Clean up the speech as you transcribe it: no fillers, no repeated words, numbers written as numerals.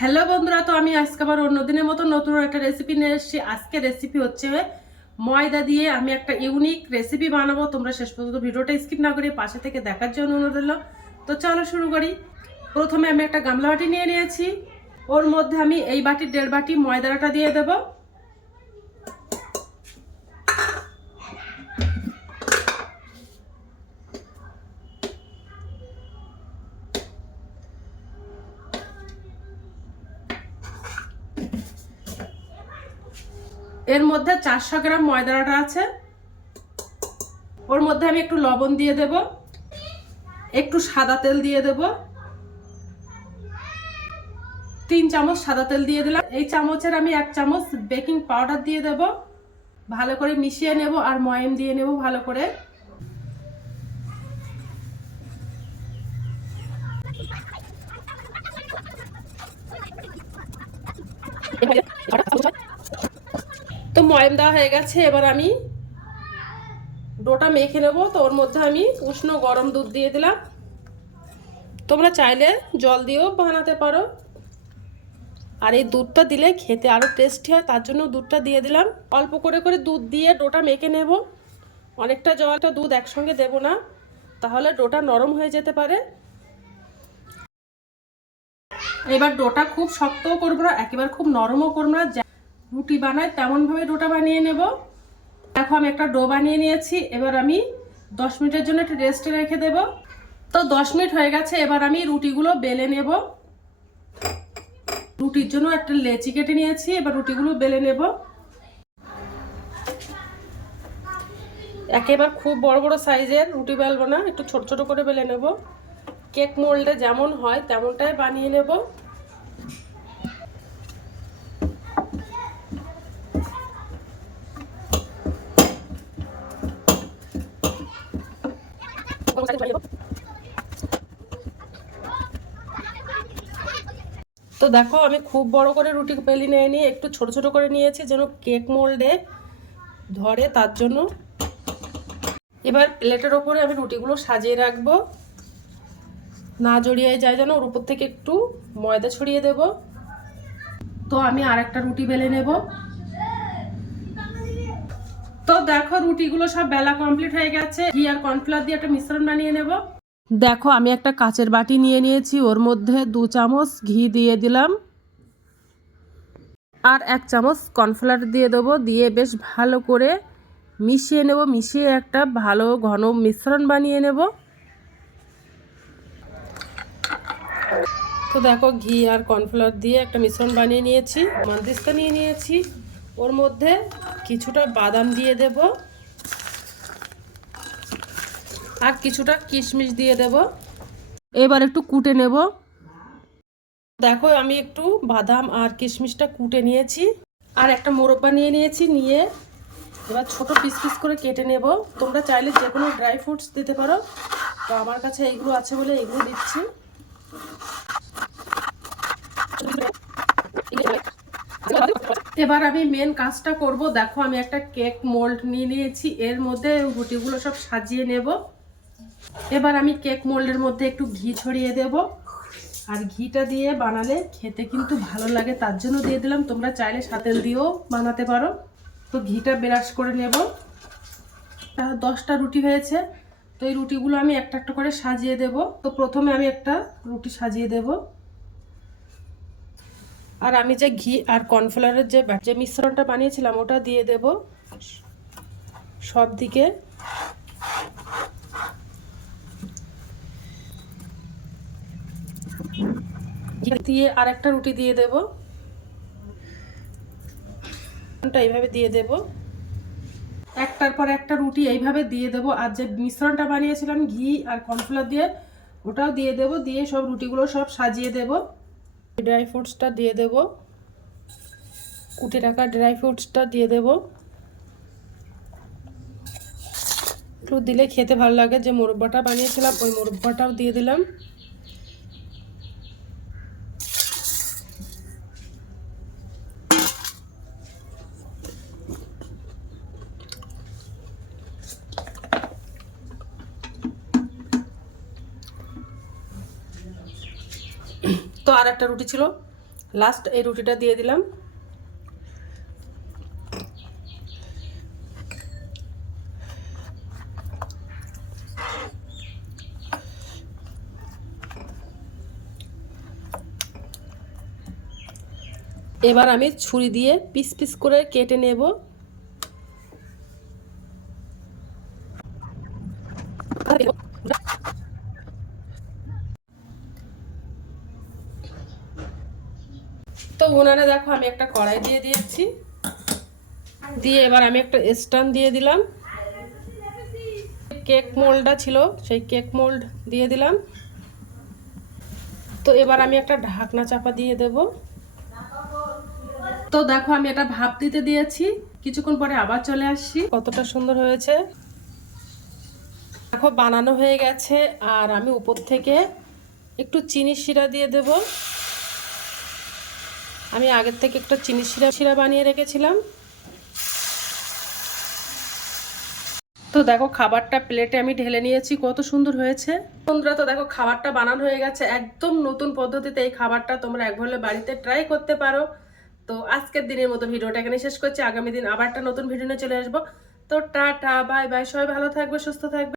Hello বন্ধুরা, তো আমি আজকে আবার অন্যদিনের মতো নতুন একটা রেসিপি নিয়ে এসেছি। আজকে রেসিপি হচ্ছে ময়দা দিয়ে আমি একটা ইউনিক রেসিপি বানাবো। তোমরা শেষ পর্যন্ত ভিডিওটা স্কিপ না করে পাশে থেকে দেখার জন্য অনুরোধ রইল। তো চলো শুরু করি। প্রথমে আমি একটা গামলা বাটি নিয়ে নিয়েছি, ওর মধ্যে আমি এই বাটির 1.5 বাটি ময়দাটা দিয়ে দেবো। এর মধ্যে 400 গ্রাম ময়দাটা আছে, ওর মধ্যে আমি একটু লবণ দিয়ে দেব, একটু সাদা তেল দিয়ে দেব, 3 চামচ সাদা তেল দিয়ে দিলাম। এই চামচের আমি 1 চামচ বেকিং পাউডার দিয়ে দেব। ভালো করে মিশিয়ে নেব আর ময়াম দিয়ে নেব ভালো করে। তো ময়াম দেওয়া হয়ে গেছে, এবার আমি ডোটা মেখে নেব। তো ওর মধ্যে আমি উষ্ণ গরম দুধ দিয়ে দিলাম। তোমরা চাইলে জল দিয়েও বানাতে পারো, আর এই দুধটা দিলে খেতে আরও টেস্টি হয়, তার জন্য দুধটা দিয়ে দিলাম। অল্প করে করে দুধ দিয়ে ডোটা মেখে নেব। অনেকটা জলটা দুধ একসঙ্গে দেব না, তাহলে ডোটা নরম হয়ে যেতে পারে। এবার ডোটা খুব শক্তও করবো না, একেবারে খুব নরমও করবো না। রুটি বানায় তেমনভাবে ডোটা বানিয়ে নেব। দেখো আমি একটা ডো বানিয়ে নিয়েছি, এবার আমি 10 মিনিটের জন্য একটু রেস্টে রেখে দেব। তো 10 মিনিট হয়ে গেছে, এবার আমি রুটিগুলো বেলে নেব। রুটির জন্য একটা লেচি কেটে নিয়েছি, এবার রুটিগুলো বেলে নেব। একেবারে খুব বড় বড় সাইজের রুটি বেলবো না, একটু ছোট ছোট করে বেলে নেব। কেক মোল্ডে যেমন হয় তেমনটাই বানিয়ে নেব। তো দেখো আমি খুব বড় করে রুটি বেলি নিয়ে একটু ছোট ছোট করে নিয়েছি, যেন কেক মোল্ডে ধরে, তার জন্য। এবার প্লেটের ওপরে আমি রুটিগুলো সাজিয়ে রাখবো, না জড়িয়ে যায় যেন, ওর উপর থেকে একটু ময়দা ছড়িয়ে দেব। তো আমি আরেকটা রুটি বেলে নেব। তো দেখো রুটিগুলো সব বেলা কমপ্লিট হয়ে গেছে। ঘি আর কর্নফ্লাওয়ার দিয়ে একটা মিশ্রণ বানিয়ে নেব। দেখো আমি একটা কাচের বাটি নিয়ে নিয়েছি, ওর মধ্যে 2 চামচ ঘি দিয়ে দিলাম, আর 1 চামচ কর্নফ্লাওয়ার দিয়ে দেবো। দিয়ে বেশ ভালো করে মিশিয়ে নেব। মিশিয়ে একটা ভালো ঘন মিশ্রণ বানিয়ে নেব। তো দেখো ঘি আর কর্নফ্লাওয়ার দিয়ে একটা মিশ্রণ বানিয়ে নিয়েছি। মান্দিস্তা নিয়ে নিয়েছি, ওর মধ্যে কিছুটা বাদাম দিয়ে দেব আর কিছুটা কিশমিশ দিয়ে দেব। এবার একটু কুটে নেব। দেখো আমি একটু বাদাম আর কিশমিশটা কুটে নিয়েছি, আর একটা মোরব্বা নিয়ে নিয়েছি। নিয়ে এবার ছোট পিস পিস করে কেটে নেব। তোমরা চাইলে যে কোনো ড্রাই ফ্রুটস দিতে পারো, তো আমার কাছে এইগুলো আছে বলে এগুলো দিচ্ছি। এবার আমি মেন কাজটা করব। দেখো আমি একটা কেক মোল্ড নিয়ে নিয়েছি, এর মধ্যে রুটিগুলো সব সাজিয়ে নেব। এবার আমি কেক মোল্ডের মধ্যে একটু ঘি ছড়িয়ে দেব, আর ঘিটা দিয়ে বানালে খেতে কিন্তু ভালো লাগে, তার জন্য দিয়ে দিলাম। তোমরা চাইলে সাদা তেল দিয়েও বানাতে পারো। তো ঘিটা ব্রাশ করে নেব। 10টা রুটি হয়েছে, তো এই রুটিগুলো আমি একটা একটা করে সাজিয়ে দেব। তো প্রথমে আমি একটা রুটি সাজিয়ে দেব, আর আমি যে ঘি আর কর্নফ্লাওয়ারের যে মিশ্রণটা বানিয়েছিলাম ওটা দিয়ে দেব সব দিকে। দিয়ে আর একটা রুটি দিয়ে দেব, এইভাবে দিয়ে দেব। একটার পর একটা রুটি এইভাবে দিয়ে দেব। আর যে মিশ্রণটা বানিয়েছিলাম ঘি আর কর্নফ্লাওয়ার দিয়ে, ওটাও দিয়ে দেব। দিয়ে সব রুটিগুলো সব সাজিয়ে দেব। ড্রাই ফ্রুটসটা দিয়ে দেব, কুটে রাখা ড্রাই ফ্রুটসটা দিয়ে দেব। একটু দিলে খেতে ভালো লাগে। যে মোরব্বাটা বানিয়েছিলাম ওই মোরব্বাটাও দিয়ে দিলাম। তো আর একটা রুটি ছিল, লাস্ট এই রুটিটা দিয়ে দিলাম। এবার আমি ছুরি দিয়ে পিস পিস করে কেটে নেব। তো উনানে দেখো আমি একটা কড়াই দিয়ে দিয়েছি, দিয়ে এবার আমি একটা স্ট্যান্ড দিয়ে দিলাম। কেক মোল্ডটা ছিল সেই কেক মোল্ড দিয়ে দিলাম। তো এবার আমি একটা ঢাকনা চাপা দিয়ে দেব। তো দেখো আমি এটা ভাপ দিতে দিয়েছি, কিছুক্ষণ পরে আবার চলে আসছি। কতটা সুন্দর হয়েছে দেখো, বানানো হয়ে গেছে। আর আমি উপর থেকে একটু চিনি শিরা দিয়ে দেব। আমি আগের থেকে একটু চিনি শিরা বানিয়ে রেখেছিলাম। তো দেখো খাবারটা প্লেটে আমি ঢেলে নিয়েছি, কত সুন্দর হয়েছে বন্ধুরা। তো দেখো খাবারটা বানানো হয়ে গেছে, একদম নতুন পদ্ধতিতে এই খাবারটা তোমরা একবার হলে বাড়িতে ট্রাই করতে পারো। তো আজকের দিনের মতো ভিডিওটা এখানে শেষ করছি, আগামী দিন আবার একটা নতুন ভিডিও নিয়ে চলে আসবো। তো টাটা বাই বাই, সবাই ভালো থাকবে, সুস্থ থাকবে।